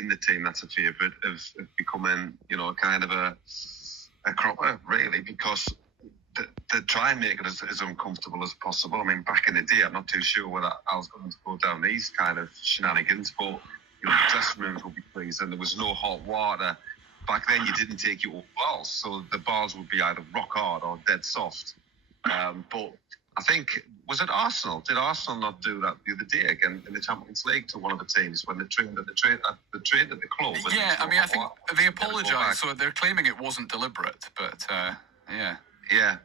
in the team that's a favourite of becoming, kind of a cropper, really, because they try and make it as uncomfortable as possible. I mean, back in the day, I'm not too sure whether Al's going to go down these kind of shenanigans, but the dressing rooms will be pleased, and there was no hot water. Back then, you didn't take your balls, so the balls would be either rock hard or dead soft. But I think, was it Arsenal? Did Arsenal not do that the other day again in the Champions League to one of the teams when they trained at the club? Yeah, I mean, I think they apologised, so they're claiming it wasn't deliberate, but yeah. Yeah.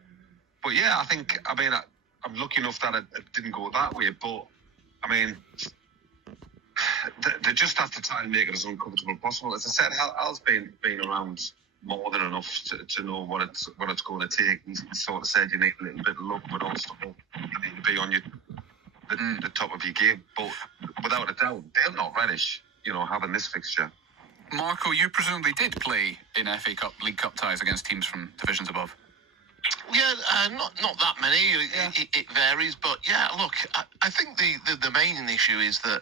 But yeah, I'm lucky enough that it didn't go that way, but I mean, they just have to try and make it as uncomfortable as possible. As I said, Al's been around more than enough to know what it's going to take. He sort of said you need a little bit of luck, but also you need to be on the top of your game. But without a doubt, they'll not relish, having this fixture. Marco, you presumably did play in FA Cup, League Cup ties against teams from divisions above. Yeah, not that many. It varies, but yeah, look, I think the main issue is that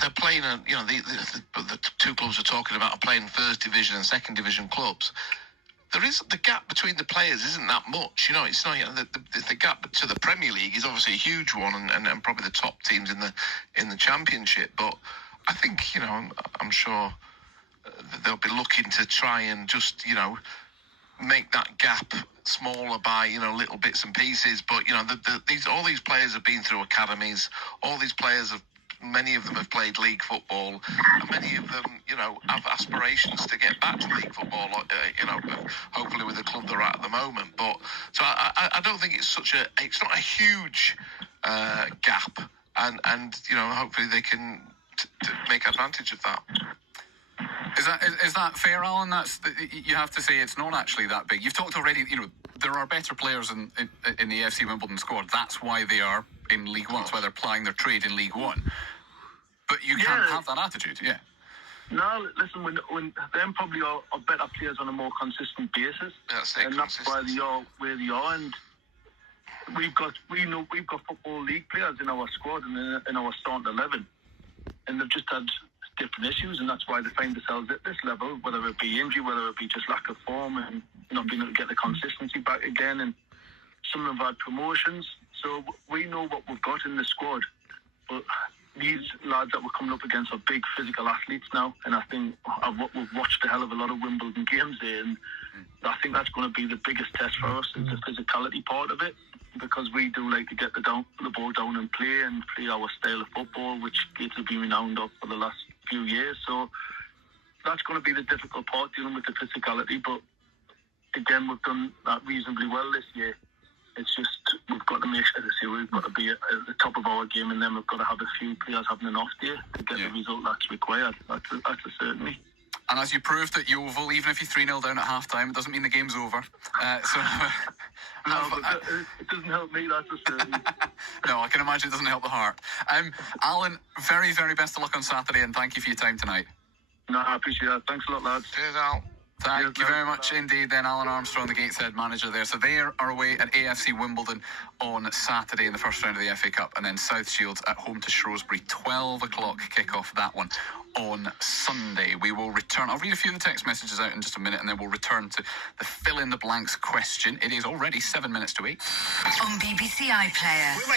they're playing. The two clubs we're talking about are playing first division and second division clubs. The gap between the players isn't that much. It's not. The gap to the Premier League is obviously a huge one, and probably the top teams in the Championship. But I think I'm sure they'll be looking to try and just make that gap smaller by little bits and pieces. But all these players have been through academies. All these players many of them have played league football, and many of them have aspirations to get back to league football. Hopefully with the club they're at the moment. But so I don't think it's not a huge gap, and hopefully they can make advantage of that. Is that fair, Alan? You have to say it's not actually that big. You've talked already. There are better players in the AFC Wimbledon squad. That's why they are in League One. That's why they're plying their trade in League One. But you can't have that attitude, yeah. No, listen. When them probably are better players on a more consistent basis, and that's why they are where they are. And we've got football league players in our squad and in our starting 11, and they've just had different issues, and that's why they find themselves at this level, whether it be injury, whether it be just lack of form and not being able to get the consistency back again, and some of them have had promotions. So we know what we've got in the squad, but these lads that we're coming up against are big physical athletes now, and I think we've watched a hell of a lot of Wimbledon games there, and I think that's going to be the biggest test for us, is the physicality part of it, because we do like to get the ball down and play our style of football, which Gates have been renowned of for the last few years. So that's going to be the difficult part, dealing with the physicality. But again, we've done that reasonably well this year. It's just we've got to make sure we've got to be at the top of our game, and then we've got to have a few players having an off day to get the result that's required. That's a certainty. And as you proved at Yeovil, even if you're 3-0 down at half-time, it doesn't mean the game's over. No, but it doesn't help me, that's a certainty. No, I can imagine it doesn't help the heart. Alan, very, very best of luck on Saturday, and thank you for your time tonight. No, I appreciate that. Thanks a lot, lads. Cheers, Al. Thank you very much indeed then, Alan Armstrong, the Gateshead manager there. So they are away at AFC Wimbledon on Saturday in the first round of the FA Cup, and then South Shields at home to Shrewsbury, 12 o'clock kick-off that one on Sunday. We will return. I'll read a few of the text messages out in just a minute, and then we'll return to the fill-in-the-blanks question. It is already 7 minutes to 8. On BBC iPlayer.